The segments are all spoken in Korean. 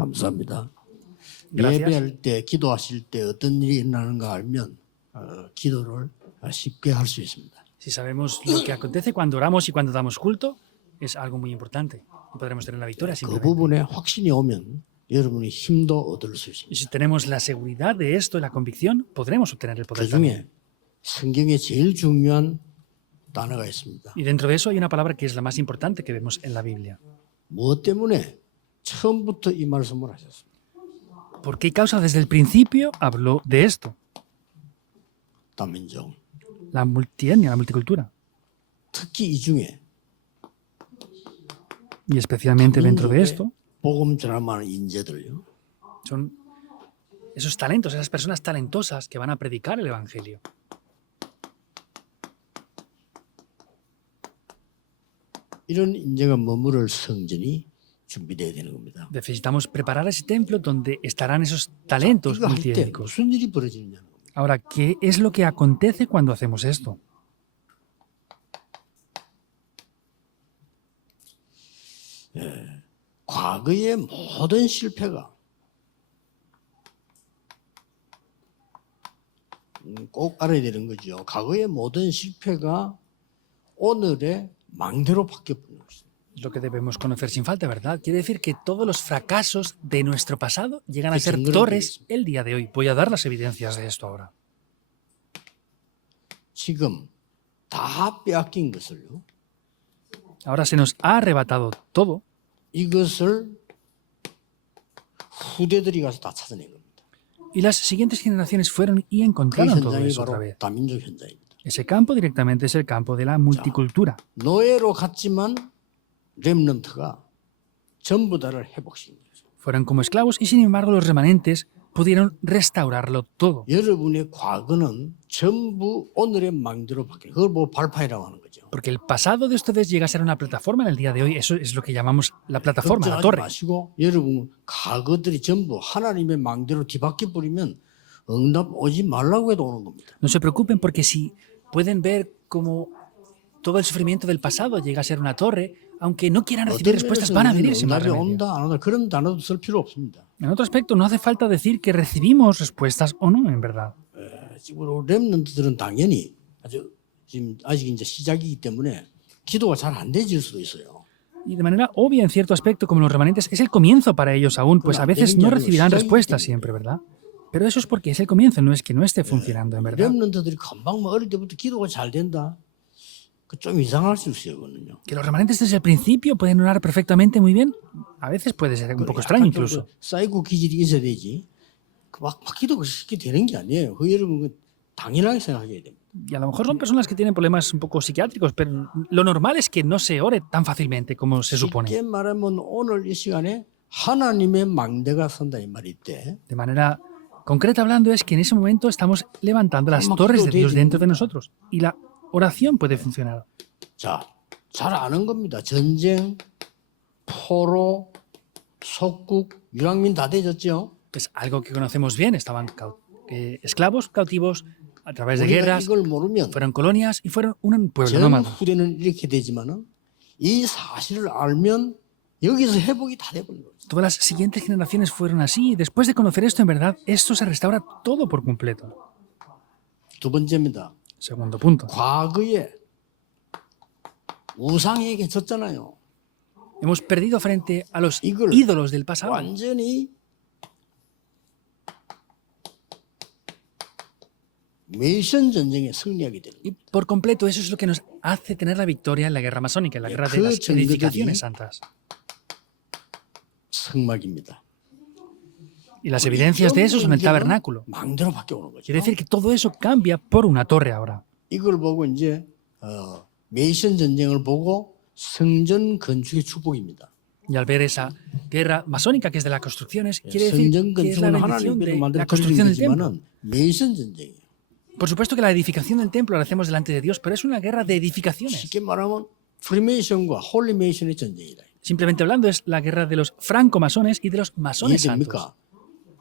감사합니다. Gracias. 예배할 때, 기도하실 때 어떤 일이 일어나는가 알면 기도를 쉽게 할 수 있습니다. Si sabemos lo que acontece cuando oramos y cuando damos culto, es algo muy importante. Y podremos tener la victoria 그 simplemente. 부분에 확신이 오면 여러분이 힘도 얻을 수 Y 있습니다. si tenemos la seguridad de esto y la convicción, podremos obtener el 그 poder también. 중에 성경에 제일 중요한 단어가 있습니다. Y dentro de eso hay una palabra que es la más importante que vemos en la Biblia. 무엇 때문에 처음부터 이 말씀을 하셨습니까? ¿Por qué causa desde el principio habló de esto? 다민족. La multietnia, la multicultura. 특히 이 중에 Y especialmente dentro de esto, 복음 전하는 인재들요. son esos talentos, esas personas talentosas que van a predicar el Evangelio. 이런 인재가 머무를 성전이 준비돼야 되는 겁니다. Necesitamos preparar ese templo donde estarán esos talentos 이거 할 때 multiétnicos. 무슨 일이 벌어지느냐는 겁니다. Ahora, ¿qué es lo que acontece cuando hacemos esto? 과거의 모든 실패가 꼭 알아야 되는 거죠. 과거의 모든 실패가 오늘의 망대로 바뀌어버리는 것입니다. Es lo que debemos conocer sin falta, ¿verdad? Quiere decir que todos los fracasos de nuestro pasado llegan a ser torres el día de hoy. Voy a dar las evidencias de esto ahora. 지금 다 빼앗긴 것을요. Ahora se nos ha arrebatado todo 이것을 후대들이 가서 다 찾아낸 겁니다. y las siguientes generaciones fueron y 그 encontraron todo 현장이 eso otra 바로 vez. 다민족 현장입니다. Ese campo directamente es el campo de la multicultura. 노예로 갔지만 렘넌트가 전부 다를 회복시킨 거죠. Fueron como esclavos y sin embargo los remanentes pudieron restaurarlo todo. 여러분의 과거는 전부 오늘의 망대로 바뀌는 그걸 뭐 발판이라고 하는 거죠. Porque el pasado de ustedes llega a ser una plataforma en el día de hoy. Eso es lo que llamamos la plataforma, la 걱정하지 torre. 마시고 여러분 과거들이 전부 하나님의 망대로 뒤바뀌어 버리면 응답 오지 말라고 해도 오는 겁니다. No se preocupen porque si pueden ver cómo todo el sufrimiento del pasado llega a ser una torre, aunque no quieran recibir respuestas, van a venir sin más 응답이 remedio. 온다 안 온다 그런 단어도 쓸 필요 없습니다. En otro aspecto, no hace falta decir que recibimos respuestas o no, en verdad. 지금 렘넌트들은 당연히 지금 아직 이제 시작이기 때문에 기도가 잘 안 되질 수도 있어요. Y de manera obvia, en cierto aspecto, como los remanentes, es el comienzo para ellos aún, pues a veces no recibirán respuestas siempre, ¿verdad? Pero eso es porque es el comienzo, no es que no esté funcionando, en verdad. 렘넌트들이 금방 어릴 때부터 기도가 잘 된다. 그 좀 이상할 수 있거든요. Que los remanentes desde el principio pueden orar perfectamente muy bien, a veces puede ser un poco extraño incluso. 사이코 기질이 있어야 되지. 막 기도가 쉽게 되는 게 아니에요. 그 여러분 당연하게 생각해야 됩니다. Y a lo mejor son personas que tienen problemas un poco psiquiátricos, pero lo normal es que no se ore tan fácilmente como se supone. 쉽게 말하면 오늘 이 시간에 하나님의 망대가 선다 이 말이 있대. De manera concreta hablando es que en ese momento estamos levantando las torres de Dios dentro de nosotros y la oración puede funcionar. 자, 잘 아는 겁니다. 전쟁, 포로, 속국, 유랑민 다 되졌죠. Es algo que conocemos bien, estaban esclavos, cautivos, a través de 우리가 guerras, 이걸 모르면 fueron colonias y fueron un pueblo 전 nómada. 후대는 이렇게 되지만은 이 사실을 알면 여기서 회복이 다 돼버린 거죠. Todas las siguientes generaciones fueron así y después de conocer esto, en verdad, esto se restaura todo por completo. 두 번째입니다. Segundo punto. 과거에 우상에게 졌잖아요. Hemos perdido frente a los 이걸 ídolos del pasado. 완전히 메이션 전쟁에 승리하게 되는 Y por completo eso es lo que nos hace tener la victoria en la guerra masónica, en la guerra de 그 las 증거들이 edificaciones santas. 성막입니다. Y las evidencias de eso son el tabernáculo. 망대로 바뀌어오는 거죠. Quiere decir que todo eso cambia por una torre ahora. 이걸 보고 이제 메이션 전쟁을 보고 성전 건축의 축복입니다. Y al ver esa guerra masónica que es de las construcciones, quiere decir 성전 que es la 건축은 bendición 하나님께로 de la 만들어 construcción 드리는 del templo. 거지만은 메이션 전쟁이에요. Por supuesto que la edificación del templo la hacemos delante de Dios, pero es una guerra de edificaciones. 쉽게 말하면 프리메이션과 홀리메이션의 전쟁이다. Simplemente hablando, es la guerra de los francomasones y de los masones santos. 이해됩니까?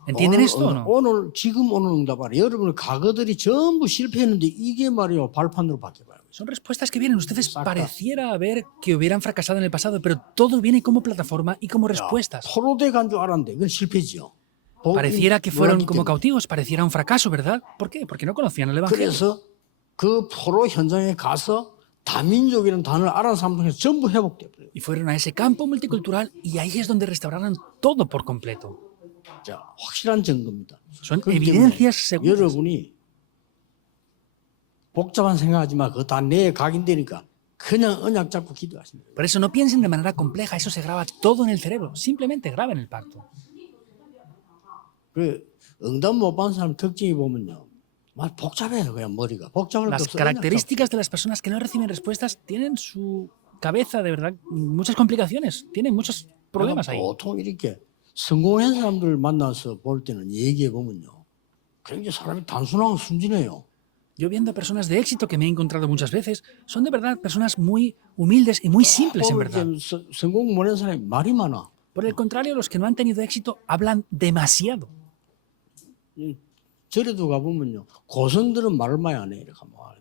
¿Entienden esto o no? 오늘 지금 오늘 응답하라. 여러분의 과거들이 전부 실패했는데 이게 말이요 발판으로 바뀌어봐요. Son respuestas que vienen. Ustedes Exacto. pareciera ver que hubieran fracasado en el pasado, pero todo viene como plataforma y como respuestas. 포로돼 간 줄 알았는데 그건 실패지요. Pareciera que fueron 몰랐기 como 때문에. cautivos, pareciera un fracaso, ¿verdad? ¿Por qué? Porque no conocían el Evangelio. 그래서 그 포로 현장에 가서 다민족이라는 단어를 알아는 사람들 전부 회복돼 버려요. Y fueron a ese campo multicultural y ahí es donde restauraron todo por completo. 자, 확실한 증거입니다. Son 그렇기 evidencias 때문에 seguras. 여러분이 복잡한 생각하지 마. 그거 다 내 각인되니까 그냥 언약 잡고 기도하시면 돼요. Por eso no piensen de manera compleja, eso se graba todo en el cerebro. Simplemente graben el pacto. 그 응답 못 받은 사람 특징이 보면요. 막 복잡해요. 그냥 머리가. 복잡할 게 Las 없어. características de las personas que no reciben respuestas tienen su cabeza, de verdad, muchas complicaciones. Tienen muchos problemas ahí. 보통 이렇게 성공한 사람들 만나서 볼 때는 얘기해 보면요. 굉장히 사람이 단순하고 순진해요. Yo viendo a personas de éxito que me he encontrado muchas veces, son de verdad personas muy humildes y muy simples en verdad. 성공 못한 사람이 말이 많아. Por el contrario, los que no han tenido éxito hablan demasiado. 절에도 가보면요. 고성들은 말을 많이 안 해. 이렇게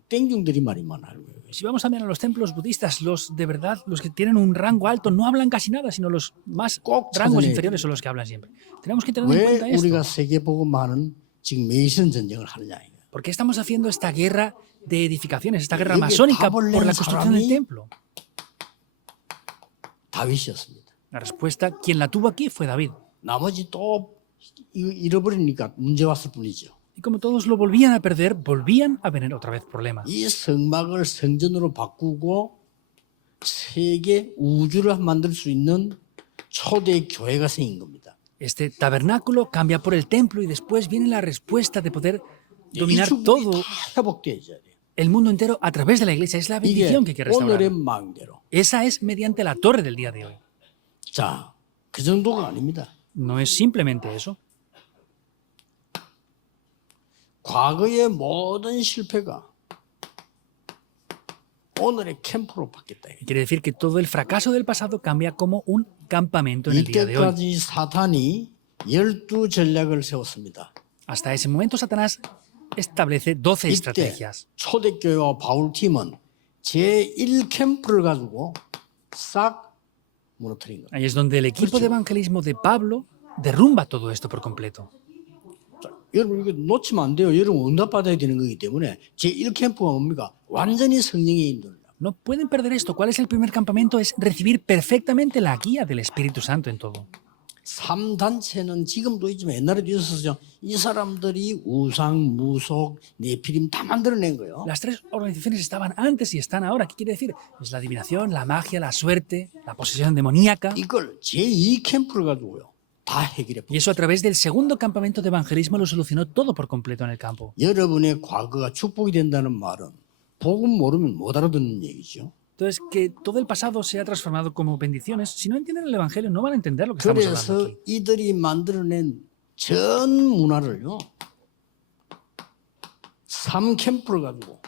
땡중들이 말이 많아요. Si vamos también a los templos budistas, los de verdad, los que tienen un rango alto, no hablan casi nada, sino los más 꼭 rangos 찾아내야 inferiores son los que hablan siempre. Tenemos que tener en 왜 cuenta esto. 우리가 세계복음화는 지금 메이슨 전쟁을 하느냐. ¿Por qué estamos haciendo esta guerra de edificaciones, esta guerra 이게 masónica 답을 por 낸 la construcción del 사람이 templo? 다윗이었습니다. La respuesta, quien la tuvo aquí fue David. 나머지 또 잃어버리니까 문제 왔을 뿐이죠. Y como todos lo volvían a perder, volvían a venir otra vez problemas. 이 성막을 성전으로 바꾸고 세계 우주를 만들 수 있는 초대 교회가 생긴 겁니다. Este tabernáculo cambia por el templo y después viene la respuesta de poder 이 dominar 축복이 todo 다 회복돼야 돼요. el mundo entero a través de la iglesia. Es la 이게 bendición que hay que restaurar. 오늘의 마음대로. Esa es mediante la torre del día de hoy. 자, 그 정도가 아닙니다. No es simplemente eso. 과거의 모든 실패가 오늘의 캠프로 바뀌었다. Quiere decir que todo el fracaso del pasado cambia como un campamento en el día de hoy. 이때까지 사탄이 12 전략을 세웠습니다. Hasta ese momento Satanás establece 12 이때 estrategias. 초대교회와 바울팀은 제1캠프를 가지고 싹 무너뜨린 겁니다. Ahí es donde el equipo de evangelismo de Pablo derrumba todo esto por completo. 자, 여러분 이거 놓치면 안 돼요. 여러분 응답받아야 되는 거기 때문에 제1캠프가 뭡니까? 완전히 성령의 인도를. No pueden perder esto. ¿Cuál es el primer campamento? Es recibir perfectamente la guía del Espíritu Santo en todo. 3단체는 지금도 있지만 옛날에도 있었죠. 이 사람들이 우상, 무속, 네피림 다 만들어낸 거예요. Las tres organizaciones estaban antes y están ahora. ¿Qué quiere decir? Es la adivinación, la magia, la suerte, la posesión demoníaca. 이걸 제2캠프를 가지고요. 다 해결해 Y eso a través del segundo campamento de evangelismo lo solucionó todo por completo en el campo. 여러분의 과거가 축복이 된다는 말은 복음 모르면 못 알아듣는 얘기죠. Entonces, que todo el pasado se ha transformado como bendiciones, si no entienden el Evangelio no van a entender lo que estamos hablando 그래서 aquí. 이들이 만들어낸 전 문화를요. 3캠프를 가지고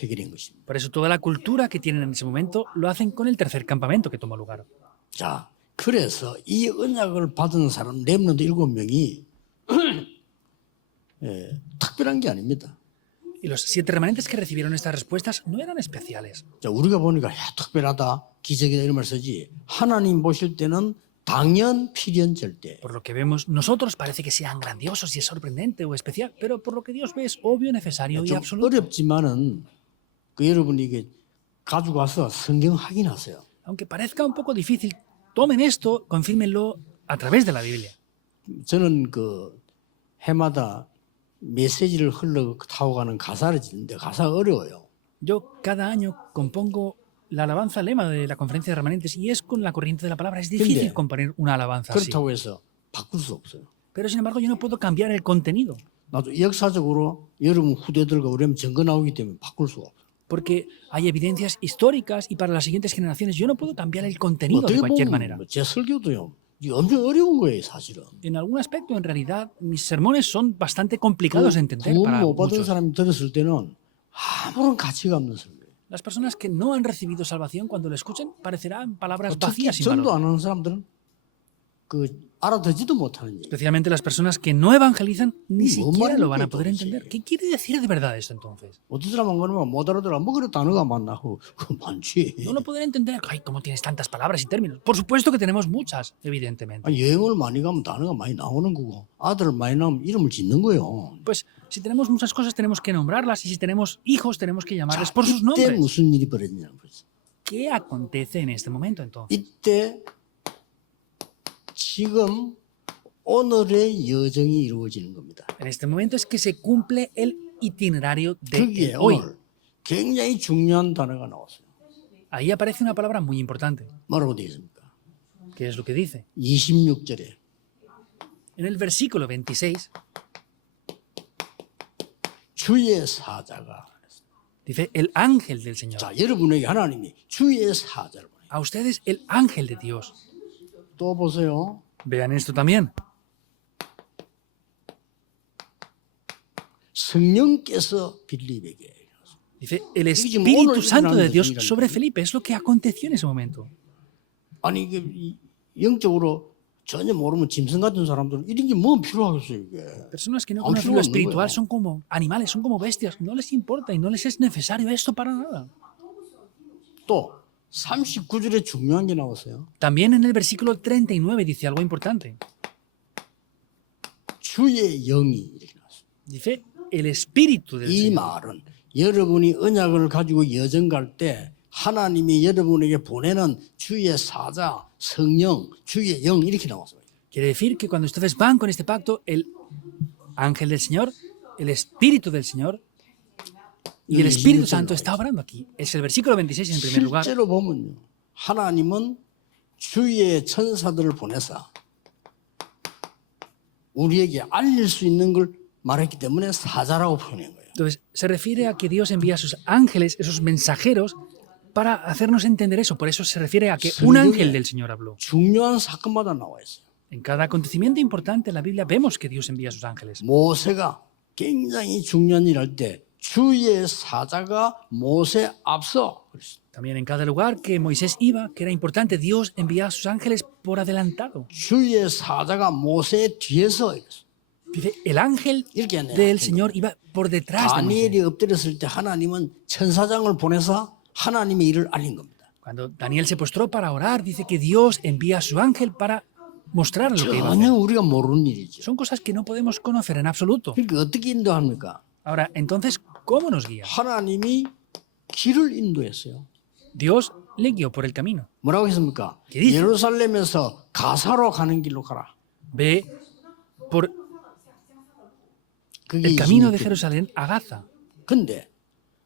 해결한 것입니다. Por eso toda la cultura que tienen en ese momento lo hacen con el tercer campamento que tomó lugar. 자, 그래서 이 언약을 받은 사람 렘넌트 7명이 특별한 게 아닙니다. Y los 7 remanentes que recibieron estas respuestas no eran especiales. 자, 우리가 보니까 야, 특별하다, 기적이다 이런 말 쓰지. 하나님 보실 때는 당연, 필연, 절대. Por lo que vemos, nosotros parece que sean grandiosos y es sorprendente o especial, pero por lo que Dios ve es obvio, necesario y 좀 absoluto. 어렵지만은 그 여러분이 이게 가지고 와서 성경 확인하세요. Aunque parezca un poco difícil, tomen esto, confírmenlo a través de la Biblia. 저는 그 해마다 메시지를 흘러 타고 가는 가사를 짓는데 가사가 어려워요. Yo cada año compongo la alabanza lema de la conferencia de remanentes y es con la corriente de la palabra. Es difícil 근데 componer una alabanza así. 그렇다고 해서 바꿀 수 없어요. Pero sin embargo yo no puedo cambiar el contenido. 나도 역사적으로 여러분 후대들과 우리는 증거 나오기 때문에 바꿀 수가 없어요. Porque hay evidencias históricas y para las siguientes generaciones yo no puedo cambiar el contenido de 어떻게 cualquier manera. 보면 제 설교도요. 이게 엄청 어려운 거예요, 사실은. En algún aspecto, en realidad, mis sermones son bastante complicados de entender 구원 para 못 받은 muchos. 사람이 들었을 때는 아무런 가치가 없는 설교예요. Las personas que no han recibido salvación, cuando lo escuchen, parecerán palabras 특히 vacías sin 전도 valor. 안 하는 사람들은 그 알아듣지도 못하는 얘기. Especialmente las personas que no evangelizan ni ¿Cómo siquiera lo van a 말입니까, poder entender. 도대체? ¿Qué quiere decir de verdad esto entonces? 어떤 사람은 그러면 못 알아들어. 뭐 그런 단어가 많나? 그 많지. No lo poder entender. Ay, ¿cómo tienes tantas palabras y términos? Por supuesto que tenemos muchas, evidentemente. 아, 여행을 많이 가면 단어가 많이 나오는 거고 아들 많이 나오면 이름을 짓는 거예요. Pues si tenemos muchas cosas tenemos que nombrarlas y si tenemos hijos tenemos que 자, llamarles por sus 이때 nombres. 무슨 일이 벌어지냐는 거지. ¿Qué acontece en este momento entonces? 이때 지금 오늘의 여정이 이루어지는 겁니다. En este momento es que se cumple el itinerario de 거기에 hoy. 오늘 굉장히 중요한 단어가 나왔어요. Ahí aparece una palabra muy importante. 뭐라고 되어 있습니까? ¿Qué es lo que dice? 26절에 En el versículo 26 주의 사자가 dice el ángel del Señor. 자, 여러분에게 하나님이 주의 사자를 보내요. A ustedes el ángel de Dios. 또 보세요. Vean esto también. 성령께서 빌립에게 Dice el 지금 Espíritu 오늘 Santo de 일어나는 Dios 일이라는 sobre 거예요. Felipe. Es lo que aconteció en ese momento. 아니 이게 영적으로 전혀 모르면 짐승 같은 사람들은 이런 게 뭐 필요하겠어요 이게. Personas que no Aún conocen no lo lo espiritual veo. son como animales, son como bestias. No les importa y no les es necesario esto para nada. 또 39절에 중요한 게 나왔어요. También en el versículo 39 dice algo importante. 주의 영이 이렇게 나왔어요. Dice el Espíritu del 이 Señor. 말은 여러분이 언약을 가지고 여정 갈 때 하나님이 여러분에게 보내는 주의 사자, 성령, 주의 영 이렇게 나왔어요. Quiere decir que cuando ustedes van con este pacto, el ángel del Señor, el Espíritu del Señor y el Espíritu Santo está obrando aquí. Es el versículo 26 en primer lugar. 실제로 보면요. 하나님은 주의 천사들을 보내사 우리에게 알릴 수 있는 걸 말했기 때문에 사자라고 표현한 거예요. Entonces, se refiere a que Dios envía a sus ángeles, esos mensajeros, para hacernos entender eso. Por eso se refiere a que un ángel del Señor habló. 중요한 사건마다 나와 있어요. En cada acontecimiento importante en la Biblia vemos que Dios envía a sus ángeles. 모세가 굉장히 중요한 일 할 때 주의 사자가 모세 앞서 그랬어요. También en cada lugar que Moisés iba, que era importante, Dios envía a sus ángeles por adelantado. 주의 사자가 모세 뒤에서 이랬어요. Dice, el ángel 이렇게 했네요. del Señor iba por detrás de Moisés. 다니엘이 엎드렸을 때 하나님은 천사장을 보내서 하나님의 일을 알린 겁니다. Cuando Daniel se postró para orar, dice que Dios envía a su ángel para mostrar lo que iba a 전혀 hacer. 우리가 모르는 일이죠. Son cosas que no podemos conocer en absoluto. 그러니까 어떻게 인도합니까? Ahora, entonces, ¿cómo nos guía? 하나님이 길을 인도했어요. Dios le guió por el camino. 뭐라고 했습니까? ¿Qué dice? 예루살렘에서 가사로 가는 길로 가라. Ve por 그게 el camino de 26절. Jerusalén a Gaza. 근데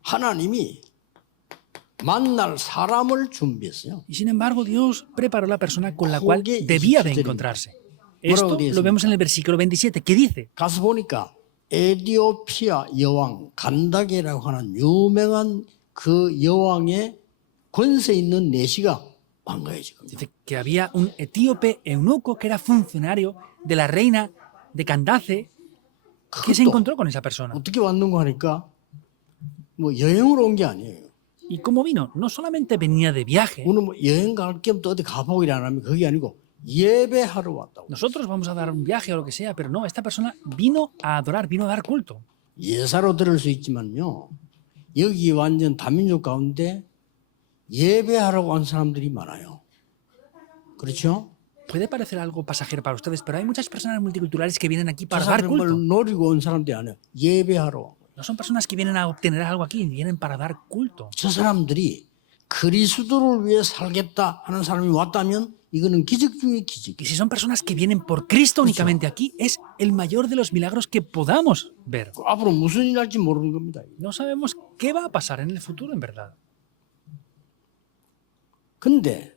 하나님이 만날 사람을 준비했어요. Y sin embargo, Dios preparó la persona con la cual Jogue debía de 27 encontrarse. 뭐라고 Esto 되어 lo vemos en el versículo 27, que dice, 가서 보니까 에디오피아 여왕 간다게라고 하는 유명한 그 여왕의 권세 있는 내시가 온 거예요 지금. dice que había un etíope eunuco que era funcionario de la reina de Candace que se 그것도 encontró con esa persona. 어떻게 왔는가 하니까 뭐 여행으로 온 게 아니에요. ¿Y cómo vino? No solamente venía de viaje. 오늘 뭐 여행 갈 겸 또 어디 가보기를 안 하면 그게 아니고 예배하러 왔다고. Nosotros vamos a dar un viaje o lo que sea, pero no, esta persona vino a adorar, vino a dar culto. 예사로 들을 수 있지만요. 여기 완전 다민족 가운데 예배하러 온 사람들이 많아요. 그렇죠? Puede parecer algo pasajero para ustedes, pero hay muchas personas multiculturales que vienen aquí 저 para dar 사람을 culto. 노리고 온 사람들이 아니에요. 예배하러 온 거예요. No son personas que vienen a obtener algo aquí, vienen para dar culto. 저 사람들이 그리스도를 위해 살겠다 하는 사람이 왔다면 이거는 기적 중의 Y 기적. si son personas que vienen por Cristo únicamente aquí, es el mayor de los milagros que podamos ver. 앞으로 무슨 일 할지 모르는 겁니다. No sabemos qué va a pasar en el futuro, en verdad. 근데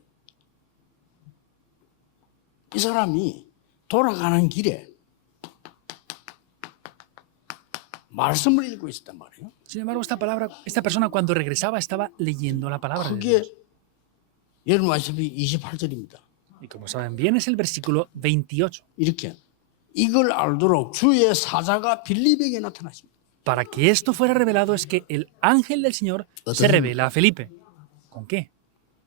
이 사람이 돌아가는 길에 말씀을 읽고 있었단 말이에요. Sin embargo, esta persona cuando regresaba estaba leyendo la palabra de 그게 Dios. 여러분 아시다시피 28절입니다. Y como saben bien, es el versículo 28. 이렇게 이걸 알도록 주의 사자가 빌립에게 나타나십니다. Para que esto fuera revelado es que el ángel del Señor se revela a Felipe. ¿Con qué?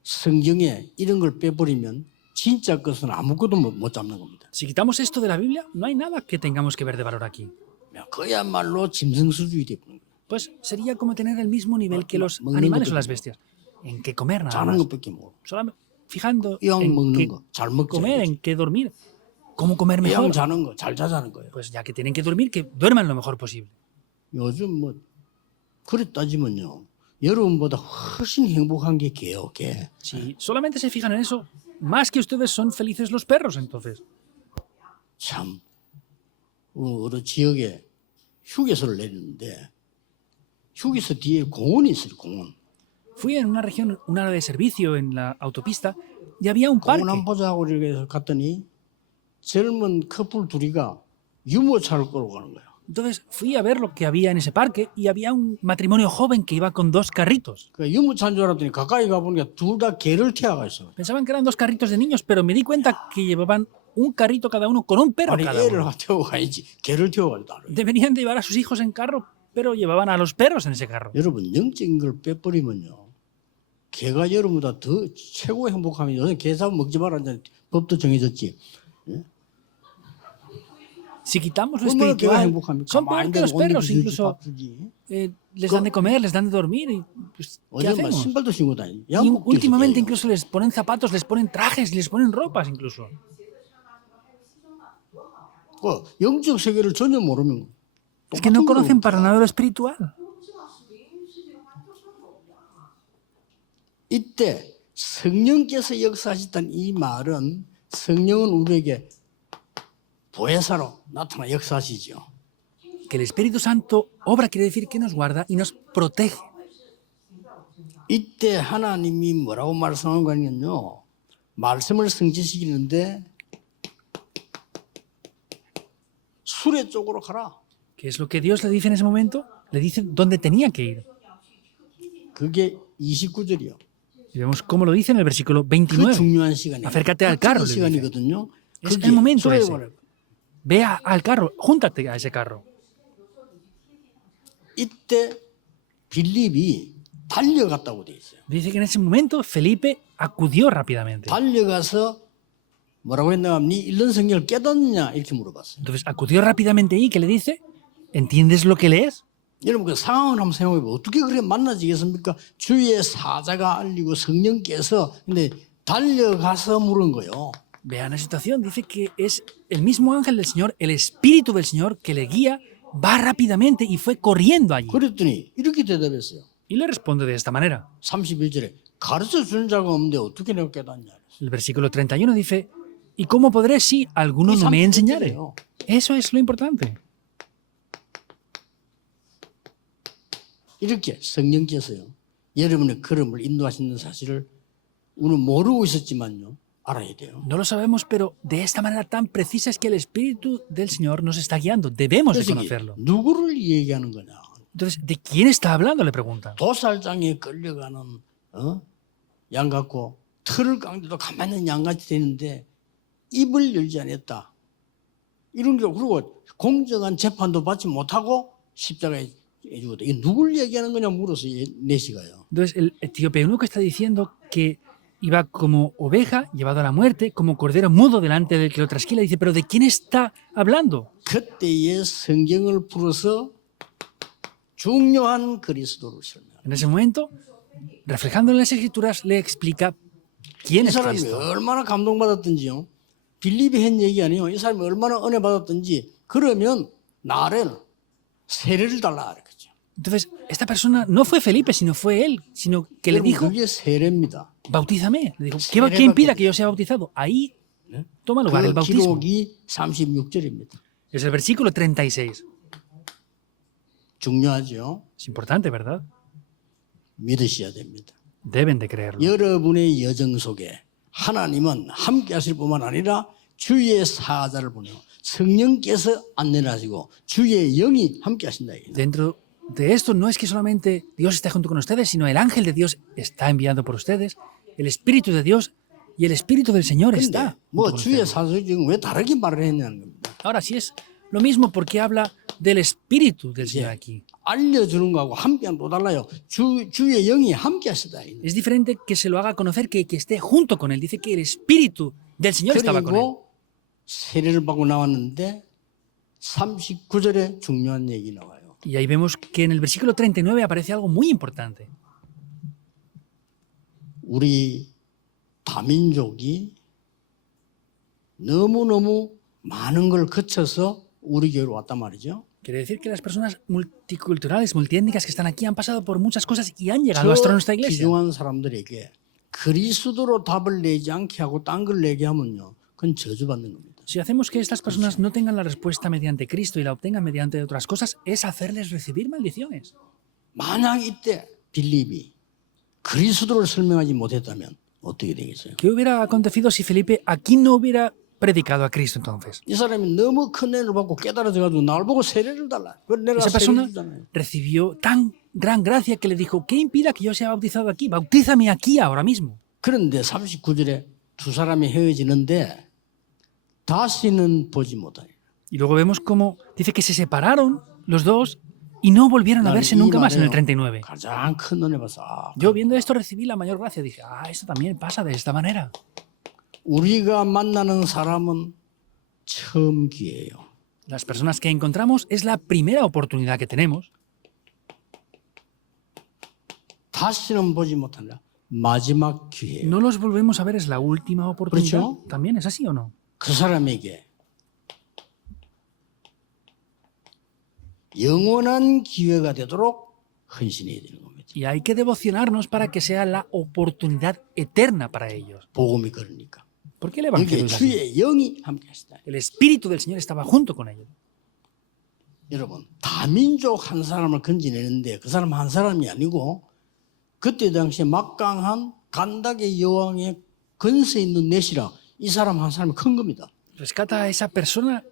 성경에 이런 걸 빼버리면 진짜 것은 아무것도 못 잡는 겁니다. Si quitamos esto de la Biblia, no hay nada que tengamos que ver de valor aquí. 그야말로 짐승수준이 되는 거예요. Pues sería como tener el mismo nivel que los animales o las bestias. En qué comer nada 자는 más. 것밖에 모르고. Solamente fijando 이왕 en 먹는 qué 거, 잘 먹자. comer, en qué dormir. ¿Cómo comer 이왕 mejor? 자는 거, 잘 자자는 거예요. Pues ya que tienen que dormir, que duerman lo mejor posible. 요즘 뭐 그래 따지면요. 여러분보다 훨씬 행복한 게 개요, 개. Si solamente se fijan en eso, más que ustedes son felices los perros, entonces. 참, 어느 지역에 휴게소를 내리는데 휴게소 뒤에 공원이 있어요, 공원. Fui en una región, una hora de servicio en la autopista y había un 공원 parque. 한번 보자고 이렇게 해서 갔더니 젊은 커플 둘이가 유모차를 끌고 가는 거예요. Entonces fui a ver lo que había en ese parque y había un matrimonio joven que iba con dos carritos. 그 유모차인 줄 알았더니 가까이 가보니까 둘 다 개를 태워가 있어. Pensaban que eran dos carritos de niños, pero me di cuenta que llevaban un carrito cada uno con un perro 아니 cada 애를 uno. 태워가야지 개를 태워가지고. Deberían de llevar a sus hijos en carro, pero llevaban a los perros en ese carro. 여러분 영적인 걸 빼버리면요. 개가 여러분보다 더 최고 행복함이 요새 개 잡으면 먹지 말라는 법도 정해졌지. Si quitamos lo 얼마나 개가 espiritual, 행복합니까? son peor que los perros, incluso 주지. les dan de comer, les dan de dormir. Y, pues, ¿qué 어제 막 hacemos? 신발도 신고 다니. Y 양복도 últimamente 신고 incluso les ponen zapatos, les ponen trajes, les ponen ropas incluso. 그 영적 세계를 전혀 모르면 Es que no 똑같은 conocen 거예요. para nada lo espiritual. 이때 성령께서 역사하셨다는 이 말은 성령은 우리에게 보혜사로 나타나 역사하시죠. Que el Espíritu Santo obra quiere decir que nos guarda y nos protege. 이때 하나님이 뭐라고 말씀한 거냐면요. 말씀을 성취시키는데 수레 쪽으로 가라. ¿Qué es lo que Dios le dice en ese momento? Le dice dónde tenía que ir. 그게 29절이요. Y vemos cómo lo dice en el versículo 그 29. 중요한 시간이에요. Acércate al carro, le dice. 시간이거든요. Es 그게 el momento 수레에 ese. 가라. Ve al carro, júntate a ese carro. 이때 빌립이 달려갔다고 돼 있어요. Dice que en ese momento Felipe acudió rápidamente. 달려가서 뭐라고 했나? 네 읽는 성경을 깨닫느냐 이렇게 물어봤어요. Entonces acudió rápidamente y ¿qué le dice? ¿Entiendes lo que lees? 여러분 그 상황을 한번 생각해 보세요. 어떻게 그래 만나지겠습니까? 주의 사자가 알리고 성령께서 근데 달려가서 물은 거예요. Vean la situación. Dice que es el mismo ángel del Señor, el Espíritu del Señor que le guía, va rápidamente y fue corriendo allí. 그랬더니 이렇게 대답했어요. Y le responde de esta manera. 31절에 가르쳐 주는 자가 없는데 어떻게 내가 깨닫냐. El versículo 31 dice, ¿y cómo podré si alguno no me enseñare? Eso es lo importante. 이렇게 성령께서요. 여러분의 걸음을 인도하시는 사실을 우리는 모르고 있었지만요. 알아야 돼요. No lo sabemos, pero de esta manera tan precisa es que el Espíritu del Señor nos está guiando. Debemos de 그래서 이게 conocerlo. 누구를 얘기하는 거냐. Entonces, ¿de quién está hablando? Le preguntan. 도살장에 끌려가는 양 같고 털을 깡대도 가만히 있는 양같이 되는데 입을 열지 않았다. 이런 게 그리고 공정한 재판도 받지 못하고 십자가에 해주거든. 이게 누굴 얘기하는 거냐 물어서 내시가요. Entonces, el etíope eunuco está diciendo que iba como oveja llevado a la muerte, como cordero mudo delante del que lo trasquila. Dice, ¿pero de quién está hablando? 그때의 성경을 풀어서 중요한 그리스도를 설명합니다. En ese momento, reflejando en las escrituras, le explica quién 이 es 사람이 Cristo. 얼마나 감동받았던지요. 빌립이 한 얘기 아니에요. 이 사람이 얼마나 은혜 받았던지 그러면 나를 세례를 달라 그랬죠. Entonces, esta persona no fue Felipe, sino fue él, sino que le dijo, 그게 세례입니다. bautízame. Le dijo, ¿qué impida que yo sea bautizado? Ahí toma lugar el 그 bautismo. 기록이 36절입니다. Es el versículo 36. 중요하죠. Es importante, ¿verdad? 믿으셔야 됩니다. Deben de creerlo. 여러분의 여정 속에 하나님은 함께 하실 뿐만 아니라 주의 사자를 보내요. 성령께서 안내를 하시고 주의 영이 함께 하신다. Dentro de esto no es que solamente Dios está junto con ustedes, sino el ángel de Dios está enviando por ustedes, el Espíritu de Dios y el Espíritu del Señor 근데 está. 뭐 junto con 주의 ustedes. 사자 지금 왜 다르게 말을 했냐는 겁니다. Ahora, si es lo mismo, ¿por qué habla del Espíritu del Señor aquí? 알려주는 거하고 함께하면 또 달라요. 주의 영이 함께 하시다. Es diferente que se lo haga conocer que esté junto con él. Dice que el Espíritu del Señor estaba con él. 그리고 세례를 받고 나왔는데 39절에 중요한 얘기 나와요. Y ahí vemos que en el versículo 39 aparece algo muy importante. 우리 다민족이 너무너무 많은 걸 거쳐서 우리 교회로 왔단 말이죠. Quiere decir que las personas multiculturales, multiétnicas que están aquí han pasado por muchas cosas y han llegado hasta nuestra 저 iglesia. 귀중한 사람들에게 그리스도로 답을 내지 않게 하고 딴 걸 내게 하면요, 그건 저주받는 겁니다. Si hacemos que estas personas no tengan la respuesta mediante Cristo y la obtengan mediante otras cosas, es hacerles recibir maldiciones. 만약 이때 빌립이 그리스도를 설명하지 못했다면 어떻게 되겠어요? ¿Qué hubiera acontecido si Felipe aquí no hubiera predicado a Cristo entonces? 이 사람이 너무 큰 은혜를 받고 깨달아져가지고 나를 보고 세례를 달라. 그걸 내가 Esa 세례를 persona 주잖아요. recibió tan gran gracia que le dijo, ¿qué impida que yo sea bautizado aquí? Bautízame aquí ahora mismo. 그런데 39절에 두 사람이 헤어지는데 다시는 보지 못하니. Y luego vemos cómo dice que se separaron los dos y no volvieron a verse nunca más en el 39. 가장 큰 은혜 받아서 Yo viendo esto recibí la mayor gracia. Dije, esto también pasa de esta manera. 우리가 만나는 사람은 처음 기회예요. Las personas que encontramos es la primera oportunidad que tenemos. 다시는 보지 못한다. 마지막 기회예요. No los volvemos a ver, es la última oportunidad. ¿K렇죠? ¿También es así o no? 그 사람에게 영원한 기회가 되도록 헌신해야 되는 겁니다. Y hay que devocionarnos para que sea la oportunidad eterna para ellos. 복음이 그러니까. ¿Por qué el 여기 Evangelio es así? 주의 영이 함께 하시다. El Espíritu del Señor estaba junto con ellos. 여러분, 다민족 한 사람을 건지내는데 그 사람 한 사람이 아니고 그때 당시에 막강한 간닥의 여왕의 근세 있는 넷이라 이 사람 한 사람이 큰 겁니다. Rescata a esa persona,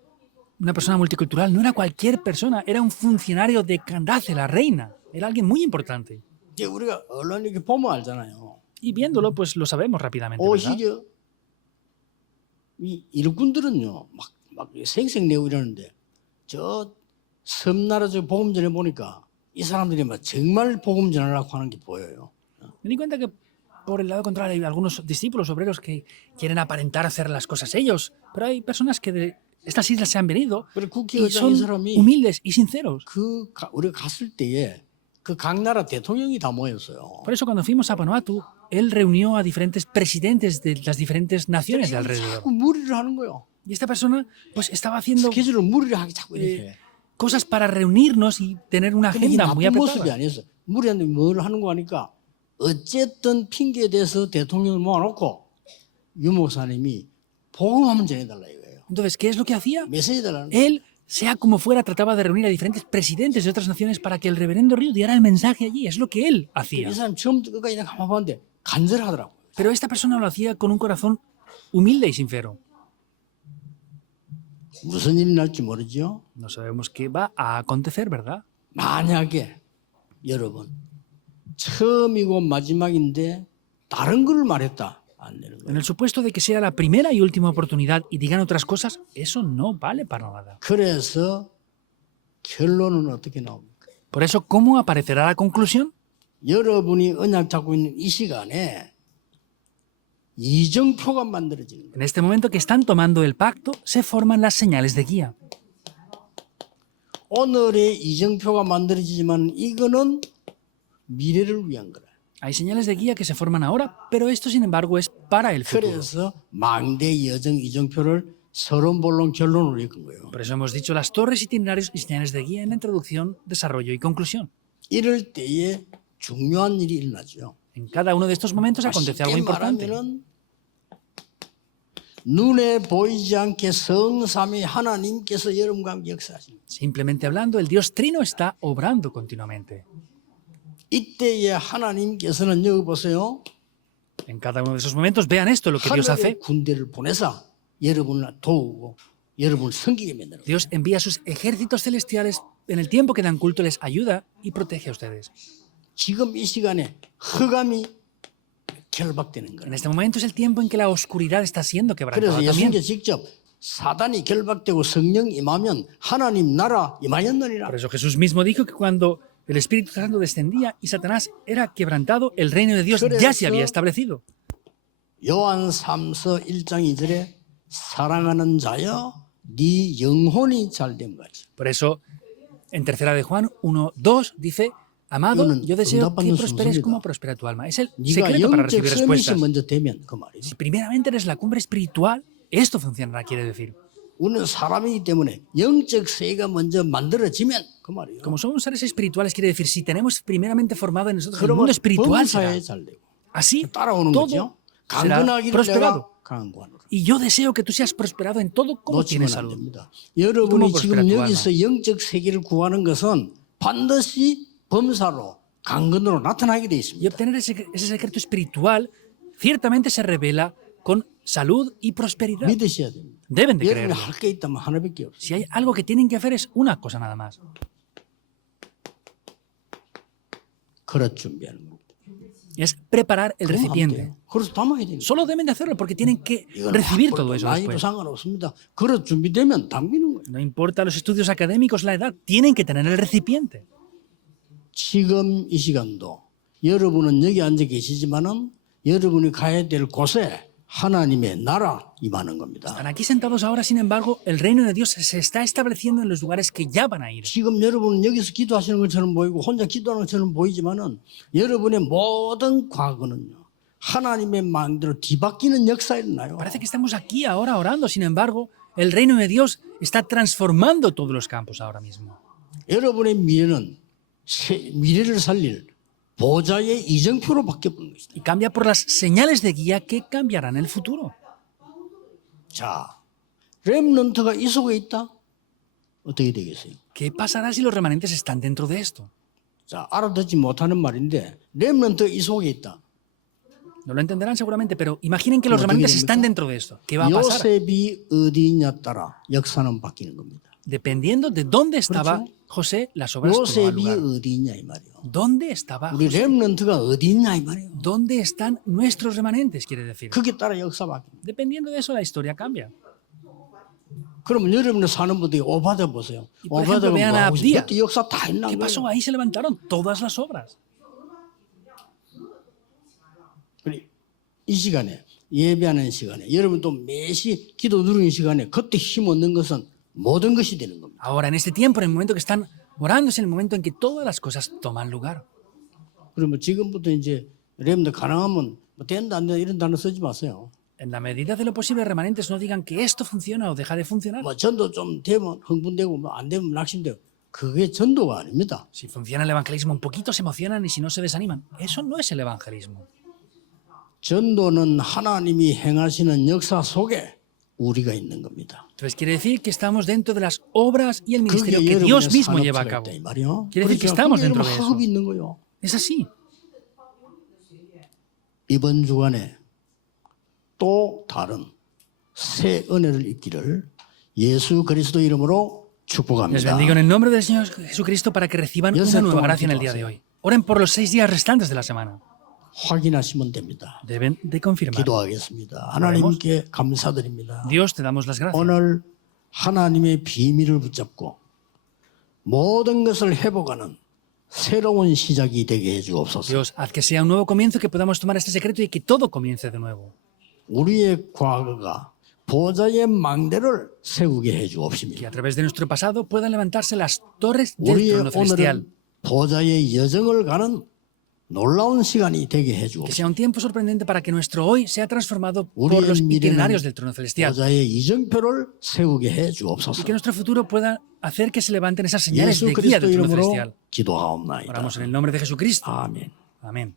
una persona multicultural. No era cualquier persona, era un funcionario de Candace, la reina. Era alguien muy importante. 이제 우리가 언론 이렇게 보면 알잖아요. Y viéndolo, pues lo sabemos rápidamente, ¿verdad? 오히려 이 일꾼들은요, 막 생색내고 이러는데 저 섬나라 저 복음 전에 보니까 이 사람들이 막 정말 복음 전하려고 하는 게 보여요. Me di cuenta que por el lado contrario hay algunos discípulos obreros que quieren aparentar hacer las cosas ellos, pero hay personas que de estas islas se han venido 그래 y 국회의장 son 이 사람이 humildes y sinceros. 우리가 갔을 때에 그 각 나라 대통령이 다 모였어요. Por eso cuando fuimos a Vanuatu, él reunió a diferentes presidentes de las diferentes naciones de alrededor. 자꾸 무리를 하는 거예요. Y esta persona pues estaba haciendo 스케줄을 무리를 하기 자꾸 이렇게. cosas para reunirnos y tener una 근데 이게 agenda muy 나쁜 모습이 apretada. 아니었어. 무리하는데 뭘 하는 거 하니까 어쨌든 핑계에 대해서 대통령을 모아놓고 유 목사님이 복음하면 전해달라 이거예요. Entonces, ¿qué es lo que hacía? 메시지 달라는 거예요. Él, sea como fuera, trataba de reunir a diferentes presidentes de otras naciones para que el reverendo Río diera el mensaje allí. Es lo que él hacía. 이 사람 처음부터 끝까지 그냥 가만 봤는데 간절하더라고요. Pero esta persona lo hacía con un corazón humilde y sincero. 무슨 일이 날지 모르죠. No sabemos qué va a acontecer, ¿verdad? 만약에 여러분 처음이고 마지막인데 다른 걸 말했다 안 되는 En 거예요. el supuesto de que sea la primera y última oportunidad y digan otras cosas, eso no vale para nada. 그래서 결론은 어떻게 나옵니까? Por eso, ¿cómo aparecerá la conclusión? 여러분이 언약 잡고 있는 이 시간에 이정표가 만들어지는 거예요. En este momento que están tomando el pacto, se forman las señales de guía. 오늘의 이정표가 만들어지지만 이거는 미래를 위한 거라. Hay señales de guía que se forman ahora, pero esto, sin embargo, es para el futuro. 그래서 망대 여정 이정표를 서론 본론 결론으로 읽은 거예요. Por eso hemos dicho las torres, itinerarios y señales de guía en la introducción, desarrollo y conclusión. 이럴 때에 중요한 일이 일어나죠. En cada uno de estos momentos acontece algo 쉽게 importante. 말하면은 눈에 보이지 않게 성삼위 하나님께서 여러분과 함께 역사하십니다. Simplemente hablando, el Dios Trino está obrando continuamente. 이때에 하나님께서는 여기 보세요. En cada uno de esos momentos, vean esto, lo que Dios hace. 하늘의 군대를 보내서 여러분을 도우고 여러분을 섬기게 만드는 거예요. Dios envía a sus ejércitos celestiales en el tiempo que dan culto, les ayuda y protege a ustedes. 지금 이 시간에 흑암이 결박되는 En 거예요. este momento es el tiempo en que la oscuridad está siendo quebrantada 그래서 también. 예수님께서 직접 사단이 결박되고 성령 임하면 하나님 나라 임하였느니라. Por eso Jesús mismo dijo que cuando el Espíritu Santo descendía y Satanás era quebrantado, el reino de Dios ya se había establecido. 요한 3서 1장 2절에 사랑하는 자여 네 영혼이 잘됨 같이. Por eso, en tercera de Juan 1:2 dice, amado, yo deseo que prosperes como prospera tu alma. Es el 네가 secreto para 영적 recibir 서밋이 respuestas. 먼저 되면 그 말이에요. Si primeramente eres la cumbre espiritual, esto funcionará, quiere decir. 우리는 사람이기 때문에 영적 세계가 먼저 만들어지면 그 말이에요. Como somos seres espirituales, quiere decir, si tenemos primeramente formado en nosotros el 그러면 mundo espiritual, será. 범사에 잘 되고 Así, 따라오는 todo 거죠. será 강건하기를 prosperado. 내가 강구하노라. Y yo deseo que tú seas prosperado en todo como 놓치면 tienes 안 salud. 됩니다. 여러분이 ¿Cómo 지금 prospera tu 여기서 영적 세계를 구하는 것은 반드시 범사로 강건으로 나타나게 돼 Y 있습니다. obtener ese secreto espiritual ciertamente se revela con salud y prosperidad. 믿으셔야 됩니다. Deben de 여러분이 creerlo. 할 게 있다면 하나밖에 없어요. Si hay algo que tienen que hacer es una cosa nada más. 그릇 준비하는 겁니다. Es preparar el 그럼 하면 recipiente. 돼요. 그래서 담아야 됩니다. Solo deben de hacerlo porque tienen que 이건 recibir 학벌도 todo eso 나이도 después. 상관없습니다. 그릇 준비되면 담기는 거예요. No importa los estudios académicos, la edad, tienen que tener el recipiente. 지금 이 시간도 여러분은 여기 앉아 계시지만은 여러분이 가야 될 곳에 하나님의 나라 임하는 겁니다. Están aquí sentados ahora, sin embargo, el reino de Dios se está estableciendo en los lugares que ya van a ir. 지금 여러분은 여기서 기도하시는 것처럼 보이고 혼자 기도하는 것처럼 보이지만은 여러분의 모든 과거는요. 하나님의 마음대로 뒤바뀌는 역사가 일어나요. Parece que estamos aquí ahora orando, sin embargo, el reino de Dios está transformando todos los campos ahora mismo. 여러분의 미래는 미래를 살릴 보좌의 이정표로 바뀌어버린 것이다. Y cambia por las señales de guía que cambiarán el futuro. 자, 렘넌트가 이 속에 있다? 어떻게 되겠어요? ¿Qué pasará si los remanentes están dentro de esto? 자, 알아듣지 못하는 말인데 렘넌트가 이 속에 있다. No lo entenderán seguramente, pero imaginen que los ¿Cómo remanentes diría están Mica? dentro de esto. ¿Qué va a pasar? 요셉이 어디 있냐 따라 역사는 바뀌는 겁니다. Dependiendo de dónde estaba José, las obras tomaban 요셉이 lugar. 어디 있냐 이 말이에요. ¿Dónde estaba 우리 José? 렘넌트가 어디 있냐 이 말이에요. ¿Dónde están nuestros remanentes? Quiere decir. 그게 따라 역사 바뀝니다. Dependiendo de eso, la historia cambia. 그러면 여러분의 사는 분들이 오바데 보세요. Y por ejemplo, 오바데가 vean a 뭐하고 Abdías. 그때 역사 다 있나 ¿Qué pasó? 거예요. Ahí se levantaron todas las obras. 그래, 이 시간에 예배하는 시간에 여러분 또 매시 기도 누리는 시간에 그때 힘 얻는 것은 모든 것이 되는 겁니다. Ahora, en este tiempo, en el momento que están orando, es el momento en que todas las cosas toman lugar. 그러면 지금부터 이제 렘들 가능하면 뭐 된다 안 된다 이런 단어 쓰지 마세요. En la medida de lo posible, remanentes no digan que esto funciona o deja de funcionar. 뭐 전도 좀 되면 흥분되고 뭐 안 되면 낙심되고 그게 전도가 아닙니다. Si funciona el evangelismo un poquito, se emocionan y si no, se desaniman. Eso no es el evangelismo. 전도는 하나님이 행하시는 역사 속에 우리가 있는 겁니다. Entonces, quiere decir que estamos dentro de las obras y el 그게 ministerio que Dios 여러분의 mismo lleva a 산업체가 cabo. 있다 이 말이요. Quiere decir que 그러니까 estamos 그게 dentro 여러분 de eso. 학업이 있는 거요. Es así. 이번 주간에 또 다른 새 은혜를 입기를 예수 그리스도 이름으로 Les 축복합니다. bendigo en el nombre del Señor Jesucristo para que reciban Yo una sé nueva cómo gracia en el día de hoy. Oren por los 6 días restantes de la semana. 확인하시면 됩니다. Deben de confirmar. 기도하겠습니다. 하나님께 감사드립니다. Dios, te damos las gracias. 오늘 하나님의 비밀을 붙잡고 모든 것을 회복하는 새로운 시작이 되게 해주옵소서. Dios, haz que sea un nuevo comienzo, que podamos tomar este secreto y que todo comience de nuevo. 우리의 과거가 보좌의 망대를 세우게 Que 해주옵시며 a través de nuestro pasado puedan levantarse las torres del 우리의 trono celestial. 오늘은 보좌의 여정을 가는 놀라운 시간이 되게 Que 해주옵소서. sea un tiempo sorprendente para que nuestro hoy sea transformado por 우리의 los 미래는 itinerarios del trono celestial. 보좌의 이정표를 세우게 Y 해주옵소서. que nuestro futuro pueda hacer que se levanten esas señales 예수 de guía 그리스도 del trono 이름으로 celestial. 기도하옵나이다. Oramos en el nombre de Jesucristo. 아멘. Amén.